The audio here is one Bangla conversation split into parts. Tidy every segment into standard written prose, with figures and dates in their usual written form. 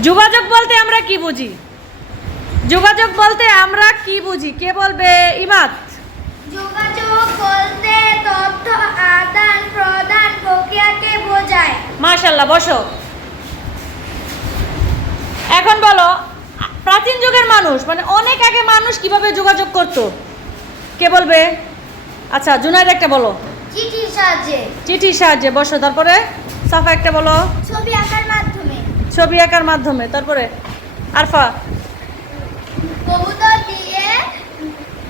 যোগাযোগ বলতে আমরা কি বুঝি? যোগাযোগ বলতে আমরা কি বুঝি? কে বলবে? ইমাদ। যোগাযোগ বলতে তথ্য আদান প্রদান প্রক্রিয়াকে বোঝায়। মাশাআল্লাহ, বসো। এখন বলো, প্রাচীন যুগের মানুষ মানে অনেক আগে মানুষ কিভাবে যোগাযোগ করত? কে বলবে? আচ্ছা, জুনাইদ একটা বলো। চিঠির সাহায্যে। চিঠির সাহায্যে, বসো। তারপরে সাফা একটা বলো। ছবি আঁকার মাধ্যমে। ছবি আঁকার মাধ্যমে। তারপরে আরফা। কবুতর দিয়ে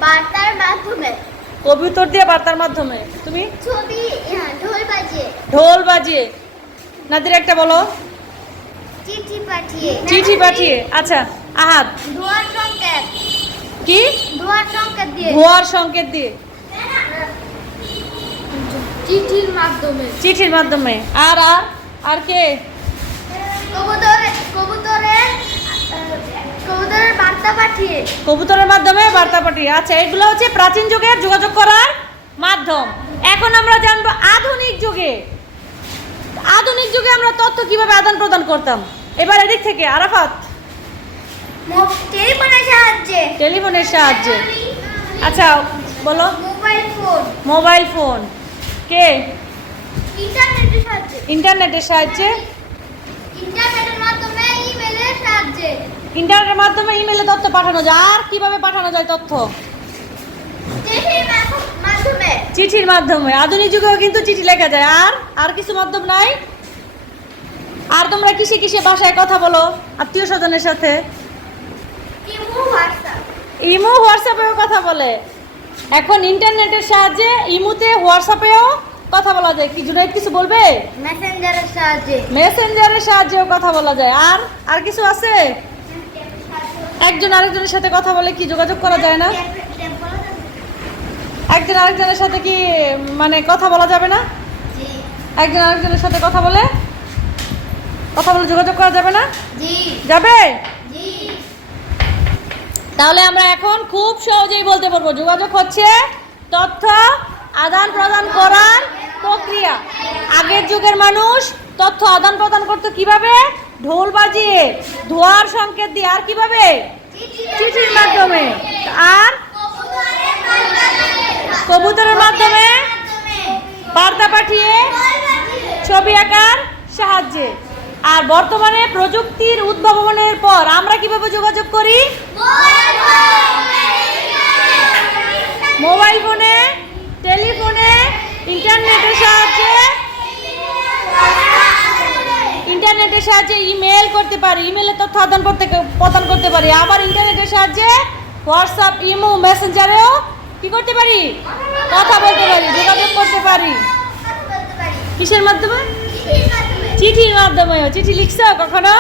বার্তার মাধ্যমে। কবুতর দিয়ে বার্তার মাধ্যমে। তুমি? ছবি ঢোল বাজিয়ে। ঢোল বাজিয়ে। নাদির একটা বলো। চিঠি পাঠিয়ে। চিঠি পাঠিয়ে। আচ্ছা, আহাদ। ধোঁয়ার সংকেত। কি? ধোঁয়ার সংকেত দিয়ে। ধোঁয়ার সংকেত দিয়ে। চিঠির মাধ্যমে। চিঠির মাধ্যমে। আর আর আর কে? কবুতরের বার্তা পাঠিয়ে। কবুতরের মাধ্যমে বার্তা পাঠিয়ে। আচ্ছা, এগুলো হচ্ছে প্রাচীন যুগের যোগাযোগ করার মাধ্যম। এখন আমরা জানবো আধুনিক যুগে। আধুনিক যুগে আমরা তথ্য কিভাবে আদান প্রদান করতাম। এবার এদিক থেকে আরাফাত। টেলিফোনের সাহায্যে। টেলিফোনের সাহায্যে। আচ্ছা, বলো। Mobile phone. Mobile phone. কে? ইন্টারনেটের সাহায্যে। ইন্টারনেটের সাহায্যে। ইন্টারনেটের মাধ্যমে ইমেলের সাহায্যে। ইন্টারনেটের মাধ্যমে ইমেলে তথ্য পাঠানো যায়। আর কিভাবে পাঠানো যায় তথ্য? চিঠির মাধ্যমে। চিঠির মাধ্যমে। আধুনিক যুগেও কিন্তু চিঠি লেখা যায়। আর আর কিছু মাধ্যম নাই? আর তোমরা কিসে কিসে ভাষায় কথা বলো আত্মীয় স্বজনের সাথে? Imo, WhatsApp. ইমো, হোয়াটসঅ্যাপেও কথা বলে। এখন ইন্টারনেটের সাহায্যে ইমোতে, হোয়াটসঅ্যাপেও কথা বলা যায়। কি জুনাইদ কিছু বলবে? মেসেঞ্জারের সাহায্যে। মেসেঞ্জারের সাহায্যেও কথা বলা যায়। আর আর কিছু আছে? একজন আরেকজনের সাথে কথা বলে কি যোগাযোগ করা যায় না? একজন আরেকজনের সাথে কি মানে কথা বলা যাবে না? জি। একজন আরেকজনের সাথে কথা বলে যোগাযোগ করা যাবে না? জি। যাবে? জি। তাহলে আমরা এখন খুব সহজেই বলতে পারবো যোগাযোগ হচ্ছে তথ্য আদান প্রদান করার প্রক্রিয়া। আগের যুগের মানুষ তথ্য আদান প্রদান করতো কিভাবে? ঢোল বাজিয়ে, ধোঁয়ার সংকেত দিয়ে। আর কিভাবে? চিঠির মাধ্যমে। আর কবুতরের মাধ্যমে বার্তা পাঠিয়ে, ছবি আঁকার সাহায্যে। আর বর্তমানে প্রযুক্তির উদ্ভাবনের পর আমরা কিভাবে যোগাযোগ করি? মোবাইল ফোনে, টেলিফোনে, ইন্টারনেটের সাহায্যে ইমেল করতে পারি। ইমেলে তথ্য আদান প্রদান করতে পারি। আবার ইন্টারনেটের সাহায্যে হোয়াটসঅ্যাপ, ইমো, মেসেঞ্জারেও কি করতে পারি? কথা বলতে পারি, যোগাযোগ করতে পারি। কিসের মাধ্যমে? চিঠির মাধ্যমেও। চিঠি লিখছো কখনো?